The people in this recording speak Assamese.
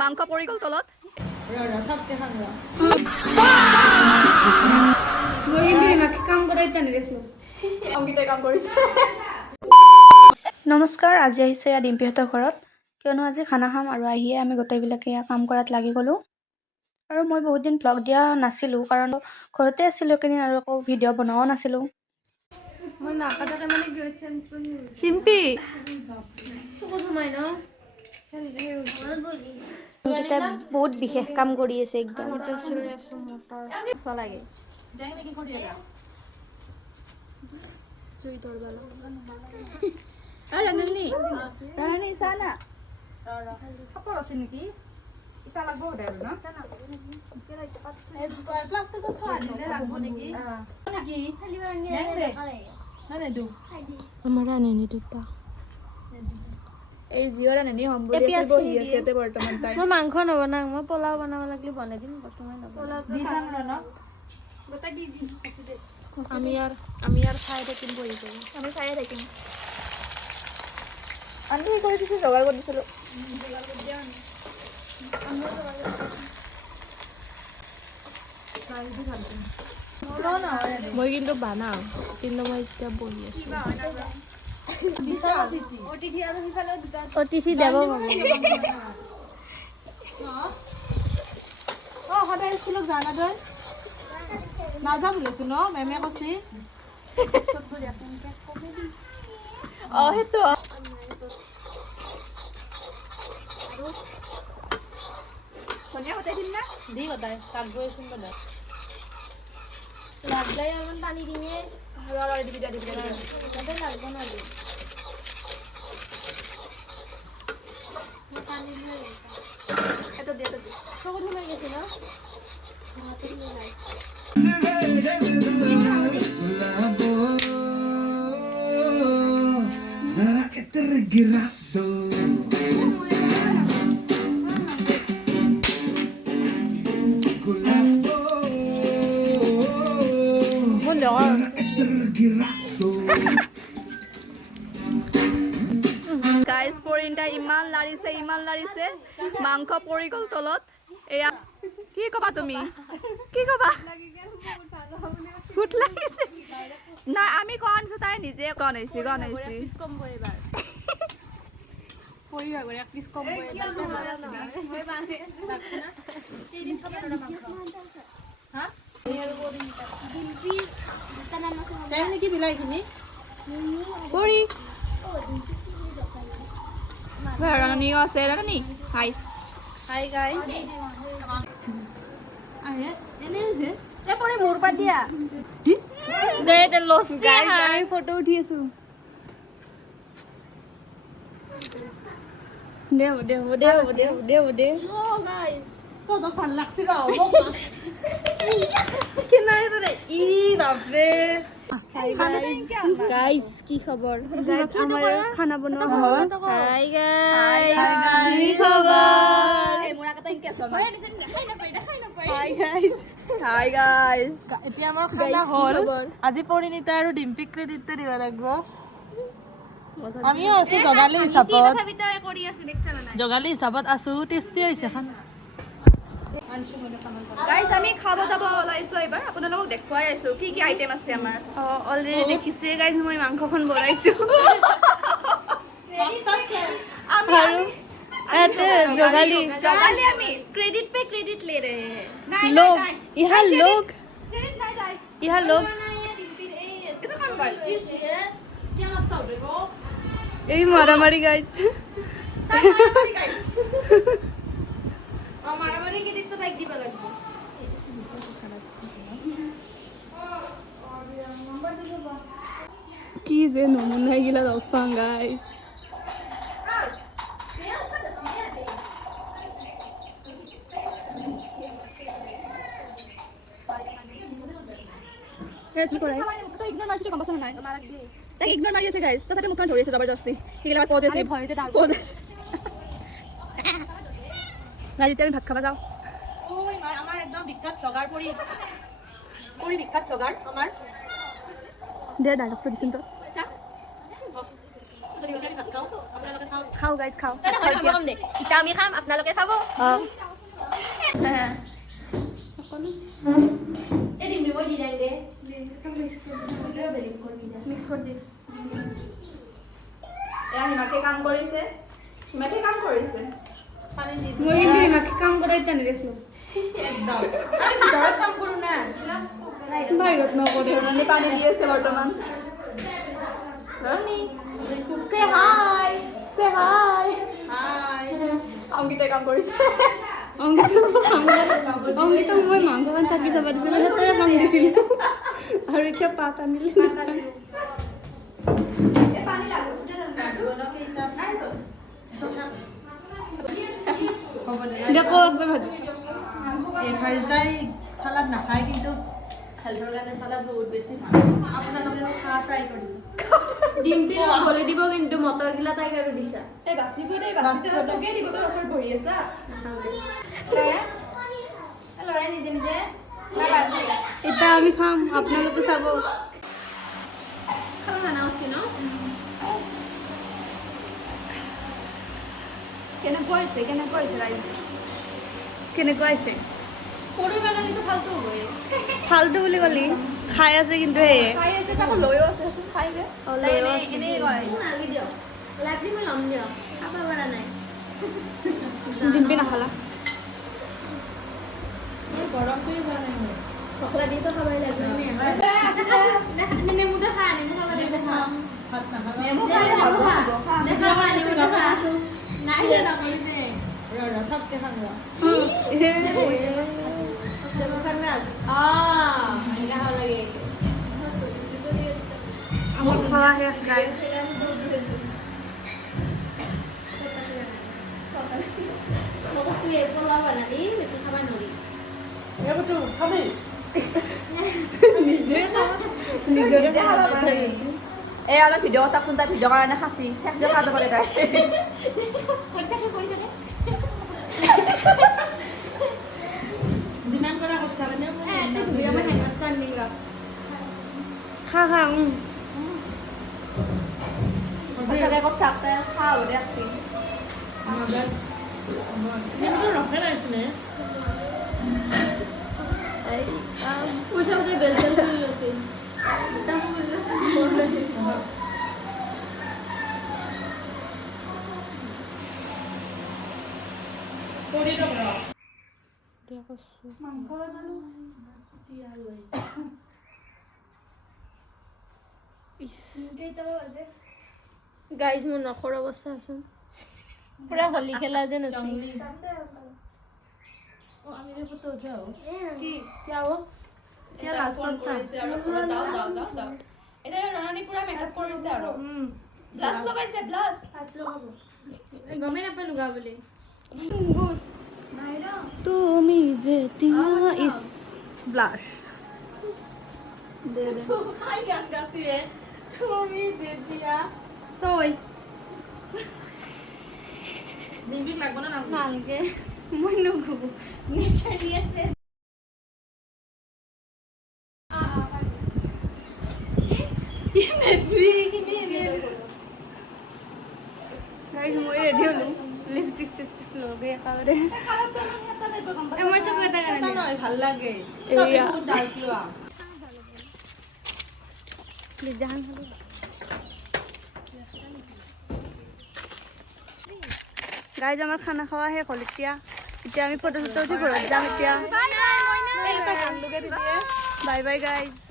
মাংস পৰি গ'ল তলত। নমস্কাৰ, আজি আহিছোঁ ইয়াত ডিম্পিহঁতৰ ঘৰত, কিয়নো আজি খানা খাম আৰু আহিয়ে আমি গোটেইবিলাকে ইয়াত কাম কৰাত লাগি গ'লোঁ। আৰু মই বহুত দিন ব্লগ দিয়া নাছিলোঁ, কাৰণ ঘৰতে আছিলোঁ এইকেইদিন আৰু একো ভিডিঅ' বনোৱাও নাছিলোঁ। চিম্পি এতিয়া বহুত বিশেষ কাম কৰি আছে একদম। এই জিঅ'ৰা নেনি হম বুলি আছে বহি আছে এতে বৰ্তমান তাই। মই মাংস নবনাও, মই পোলাও বনাব লাগিলে বনাই দিম, বৰ্তমান নবনাও। আমি আৰ খাই থাকিম বহি কৰি। আমি চাইয়ে থাকিম। আমি কি কৰি দিছো যোগাৰ কৰি দিছিলো। মই কিন্তু বানাও, কিন্তু মই এতিয়া বহি আছো। অতিথি দেৱ ভৱ। সদায় স্কুলত জানা তই নাযা বুলিছো ন মেমে কৈছি। সেইটো ধনিয়া হতে দিম না দি গদাই কাট গৈ শুন বলে লাগলাই অলপমান পানী দিমে। দিবি তাতে লাগব না দি পানী লৈ এটা দি চকুত সোমাই গৈছে ন। Zara que te regirado. গাইজ পৰিন্দা ইমান লাৰিছে মাংস পৰি গ'ল তলত। এয়া কি কবা তুমি কি কবা ফুট লাগিছে না আমি কনছো তাই নিজে গনাইছি কি বিলাইখিনি পৰি ৰাণীও আছে ৰাণী হাই গাইজ এ পৰি মোৰ পা দিয়া দে লছি হাই ফটো উঠি আছো দে তো ভাল লাগছে ৰ কি নাই ৰে ই বাপৰে গাইস কি খবৰ? গাইজ আমাৰ খানা বনোৱা হ'ল। হাই গাইস কি খবৰ এই মুৰা কটা ইনকে আছে হাই গাইজ এতিয়া আমাৰ খানা হ'ল। আজি পৰিণীতা আৰু ডিম্পিক ক্ৰেডিটটো দিব লাগিব। আমিও আছো জগালি হিচাপত আছো। টেষ্টি হৈছে খানা। গাইজ আমি খাব যাব ওলাইছো এবাৰ আপোনালোকক দেখুৱাই আছো কি কি আইটেম আছে আমাৰ অলৰেডি দেখিছে গাইজ, মই মাংসখন বনাইছো আৰু এতে জগালি আমি क्रेडिट पे क्रेडिट ले रहे हैं लोग यहाँ लोग এই মারামারি গাইজ মারামারি क्रेडिट तो लाइक দিবা লাগবে কি যে নমুনা গিলা দফাং গাইজ। ইগনোর মারি আছে গাইজ তাতে মুখখন ধৰি আছে জবৰদস্তি সেইগিলা পজ আছে পজ গাড়ীতে আমি ভাত খাবা যাওঁ আমাৰ একদম বিখ্যাত জগাৰ পৰি বিখ্যাত জগাৰ আমাৰ দে ডাইলগটো দিছিল তো খাওঁ গাইজ খাওঁ এতিয়া আমি খাম আপোনালোকে চাব অঁ হিমাকে কাম কৰিছে হিমাকে কাম কৰিছে মই কিন্তু ইমাকে কাম কৰা এতিয়া নেদেখিলোঁ ভিতৰত কাম কৰো না বাহিৰত নকৰে ৰণী পানী দি আছে বৰ্তমান ৰণী say hi say hi hi অংকিতাই কাম কৰিছে অংকিতা মই মাংসখন চাকি চাব দিছিলোঁ সিহঁতে ভাং দিছিলোঁ আৰু এতিয়া পাত আনিলে পানী লাগছে এতিয়া কওঁ একবাৰ ভাজি এই ভাজিটাই চালাড নাখায় কিন্তু হেল্থৰ কাৰণে চালাড বহুত বেছি ভাল আপোনালোকেও খাৱা ট্ৰাই কৰিব ডিমটি গলি দিব কিন্তু মটৰগিলা তাইক আৰু দিছা এই বাচিব দেই বাচিব তোকে দিব তোৰ ওচৰত বহি আছা লৰাই নিজে নিজে এতিয়া আমি খাম আপোনালোকে চাব খাব জানা উঠি ন কেনেকুৱা হৈছে ৰাইজ কেনেকুৱা হৈছে সৰু বেলালিটো ফালতু হ'বই ফাল্টু বুলি ক'লি খাই আছে কিন্তু সেয়ে খাই আছে তাকো লৈও আছে খাই দে লৈও আছে। এনেই কয় নালাগে দিয়ক লাগি মই ল'ম দিয়ক খাব পৰা নাই ডিম্পি নাখালা গৰমটোৱে যোৱা নাই মোৰ পখলা দি তো খাবই লাগিব নেমুটো খা নেমু খাব লাগিব ভাত নাখাবা নেমু খা দেখা খা নেমুটো খা নাই দে নকলি দে ৰ থাককে খাং ৰ নেমু খান না এনেকা খাব লাগে আমাৰ খোৱা শেষ গাইজ বেছি খাব নোৱাৰি এইটো খাবি নিজৰে খাব পাৰি এই অলপ ভিডিঅ' কটাকচোন তাই ভিডিঅ' কাৰণে খাচি শেষ দিও খাব পাৰে তাই যিমান কৰা কথা মানে খা খা সঁচাকে কথা তাই খা হ'ব দে কিন্তু ৰখে নাছিলে পইচা উঠাই বেল চেল খুলি লৈছে কৰি ল'ব ৰ গাইজ মোৰ নখৰ অৱস্থা আছোন পুৰা হলি খেলা যেন আছে আমি যে ফটো উঠাও কি কিয় কিয় লাষ্ট চাম এটা ৰণী পুৰা মেকআপ কৰিছে আৰু ব্লাছ লগাইছে ব্লাছ গমেই নাপালো গা বুলি তুমি যেতিয়া ইস ব্লাশ খাই গান গাছিয়ে তুমি যেতিয়া তই লিপষ্টিক লাগব না নালগে নালগে মই নুঘু নেচাৰলি আছে গাইজ মই ৰেডি হ'লো লিপষ্টিক চিপষ্টিক লগে একেবাৰে মই চকু এটা এটা নহয় ভাল লাগে এয়া। তই ডাৰ্ক লোৱা গাইজ আমাৰ খানা খোৱা শেষ হ'ল এতিয়া আমি ফটো চটো উঠি ঘৰত যাম এতিয়া বাই বাই গাইজ